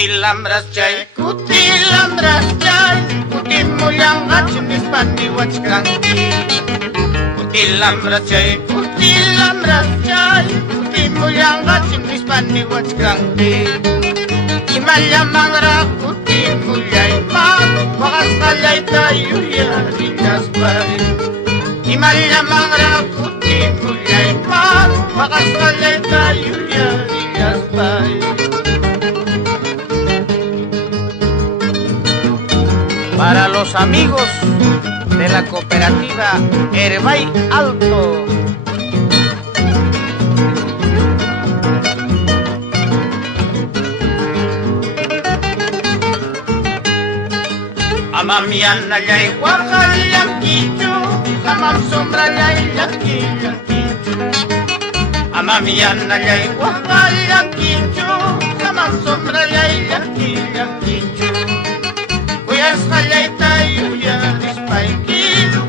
Kutilambras chay, kutimullanqach nispani wachkanki. Kutilambras chay, kutimullanqach nispani wachkanki. Imallamanra kutimullayman, waqasqallayta yuyarillaspai. Imallamanra kutimullayman, waqasqallayta yuyarillaspai. Para los amigos de la cooperativa Herbay Alto. Amamiana yay wakallankichu, amam sombra yay llakillankichu. Amamiana yay wakallankichu, amam sombra yay llakillankichu. Kuyasqallayta yuyarispaiki,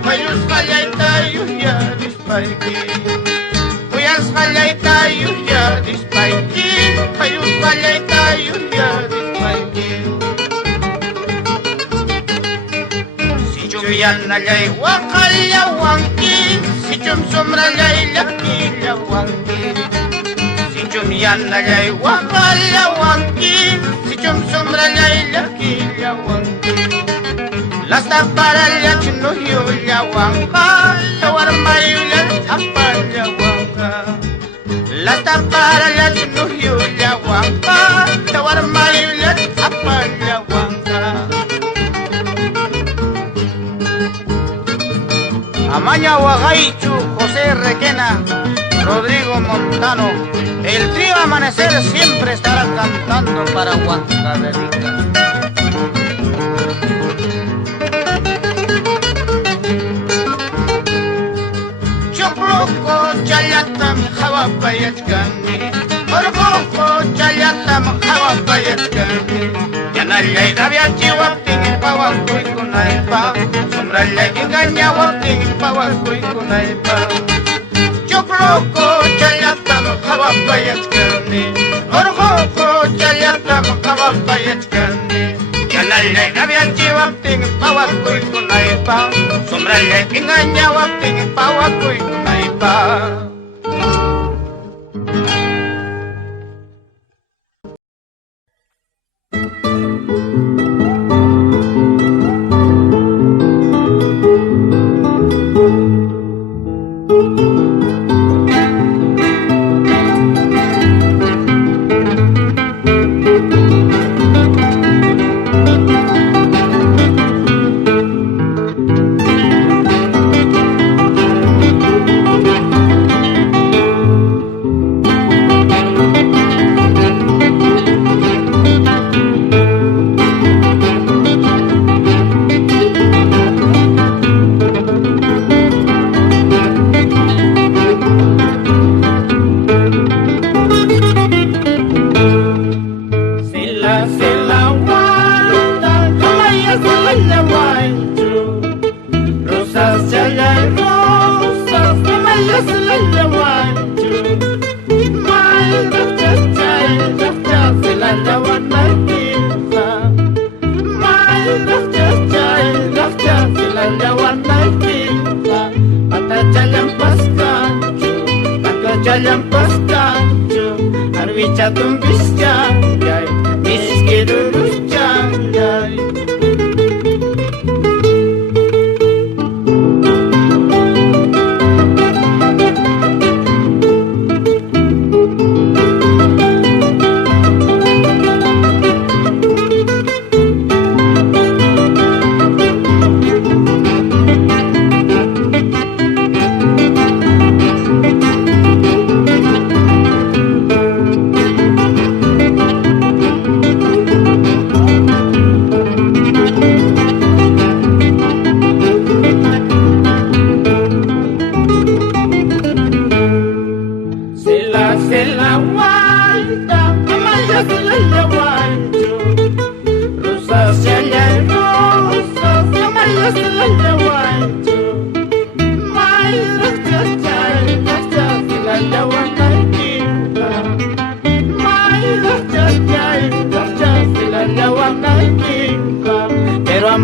payusqallayta yuyarispaiki. Kuyasqallayta yuyarispaiki, payusqallayta yuyarispaiki. Sichumyanallay waqallawanki, sichum somrallay llakillawanki. Sichumyanallay waqallawanki, sichum somrallay llakillawanki. Las taparallas no yullawanqa, yawarmayullas apallawanqa. Las taparallas no yullawanqa, yawarmayullas apallawanqa. Amaña Huagaichu, José Requena, Rodrigo Montano. El trío Amanecer siempre estará cantando para Huancavelica. Chocloco chayatam hawapayachkani, orgoco chayatam hawapayachkani. Yanallay rabiachiwaptin pawankuy kunaypa, somrallay engañawaptin pawankuy kunaypa. Chocloco chayatam hawapayachkani, orgoco chayatam hawapayachkani. Yanallay rabiachiwaptin pawankuy kunaypa, somrallay engañawaptin pawankuy kunaypa.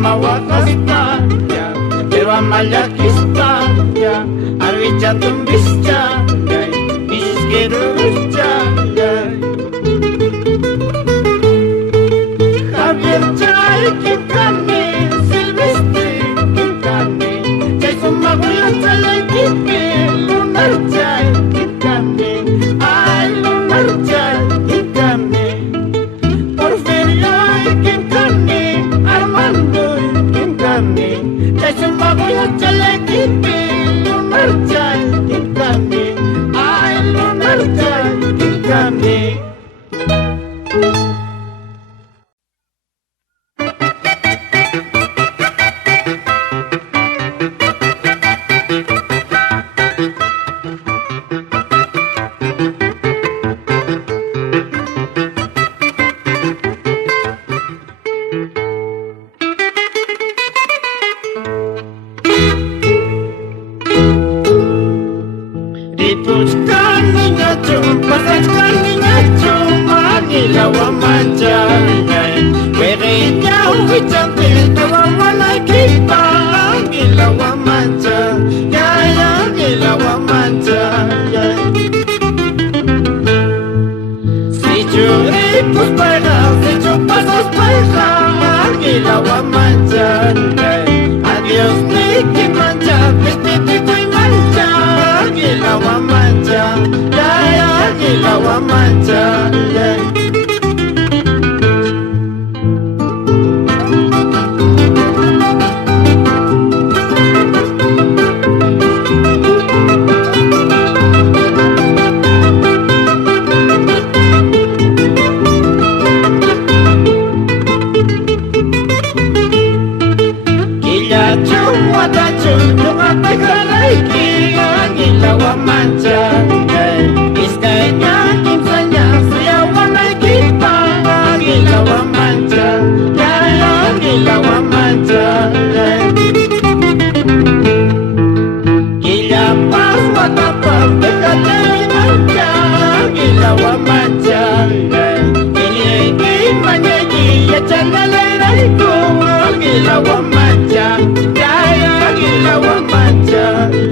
mawakastanya, Dewa malakistanya, Arwichatum bischanya, Biskirustanya. Javier Chay, Kikani, Silvestre, Kikani, Chay Sumaguya Chay, Kiki, Lunar Chay, Kikani, ay Lunar Chay, Kikani, Porfirio, Kikani, Armando, Kikani, Chay Sumaguya Chay, Kiki, Lunar Chay, Kikani, ay Lunar Chay, Kikani. Adiós, Nicky Mancha, vestidito y mancha, Águila Guamancha, ya, Águila Guamancha,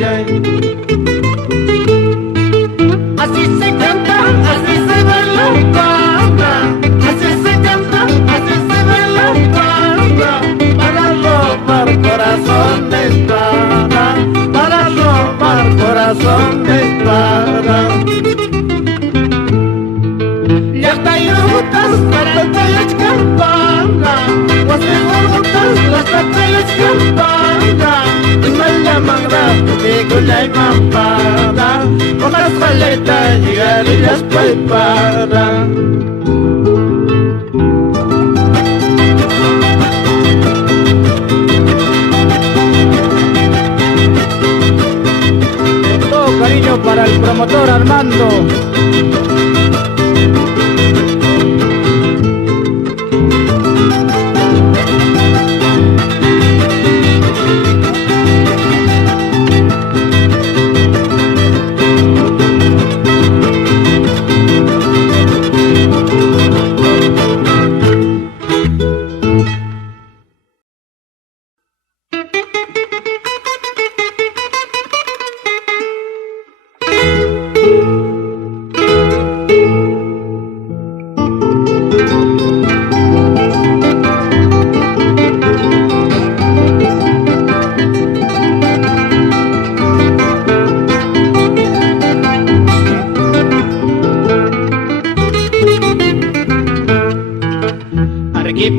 ya. Así se canta, así se baila, así se canta, así se baila, para robar corazón de espada, para robar corazón de espada. Ya está yutas, para batallas campana, las batallas campana, y me llaman rápido la mampada, con las paletas llegar y las preparan. Todo cariño para el promotor Armando.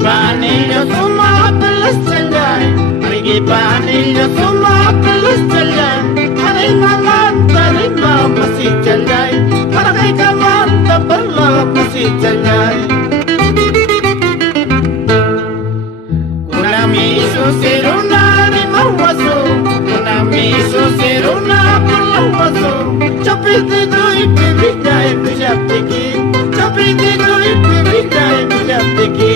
Panillo suma pelas chalay, Rigi panillo suma pelas chalay, Aray mamanta, aray mama si chalay, Aray kamanta, perla si chalay. Kunami susiruna ni mawaso, Kunami susiruna perla waso, Chapiti doi pibidai pijaptiki, Chapiti doi pibidai pijaptiki.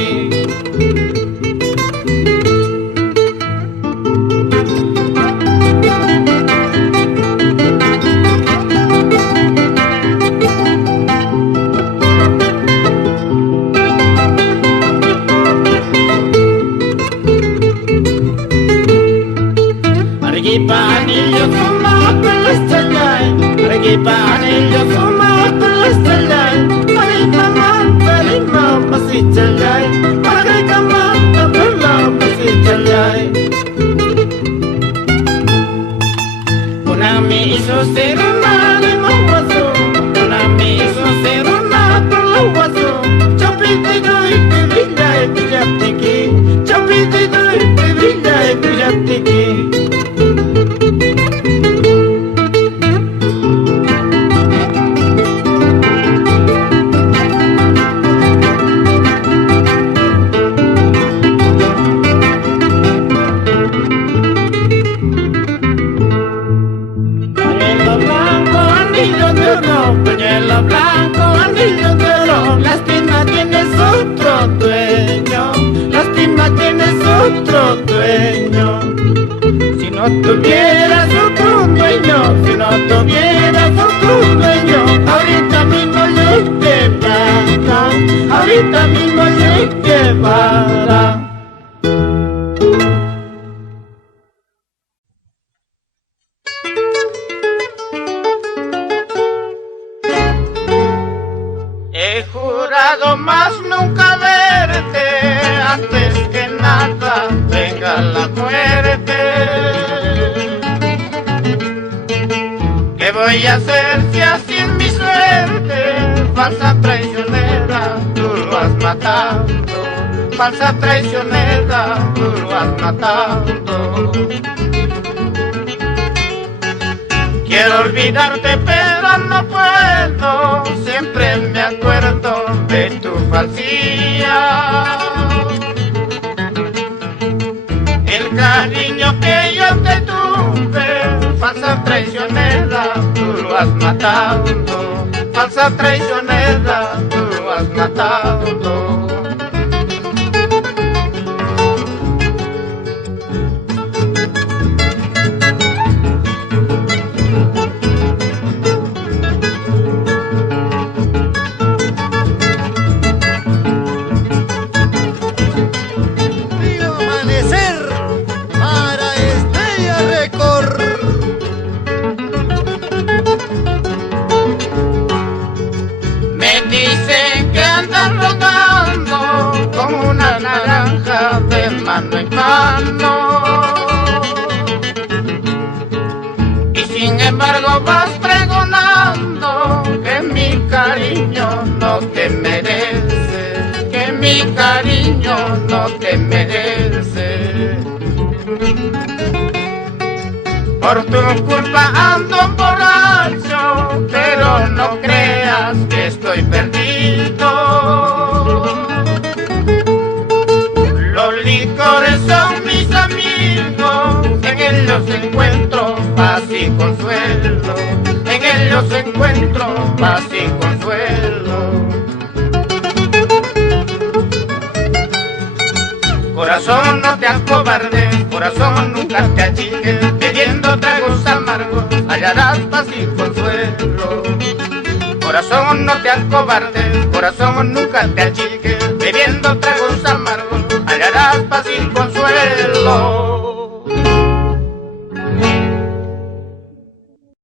ahorita mismo te llevará. He jurado más nunca verte, antes que nada venga la muerte. ¿Qué voy a hacer si así es mi suerte? Falsa traicionera, tú lo has matado. Falsa traicionera, tú lo has matado. Quiero olvidarte pero no puedo, siempre me acuerdo de tu falsía. El cariño que yo te tuve, falsa traicionera, tú lo has matado. Falsa traicionera, tú lo has matado. Dicen que andan rodando como una naranja de mano en mano, y sin embargo vas pregonando que mi cariño no te merece, que mi cariño no te merece. Por tu culpa ando borracho, pero no creas que estoy perdido. Los licores son mis amigos, en ellos encuentro paz y consuelo, en ellos encuentro paz y consuelo. Corazón, no te acobardes, corazón, nunca te achiques, bebiendo tragos amargos hallarás paz y consuelo. Corazón, no te acobardes, corazón, nunca te achiques, bebiendo tragos amargos hallarás paz y consuelo.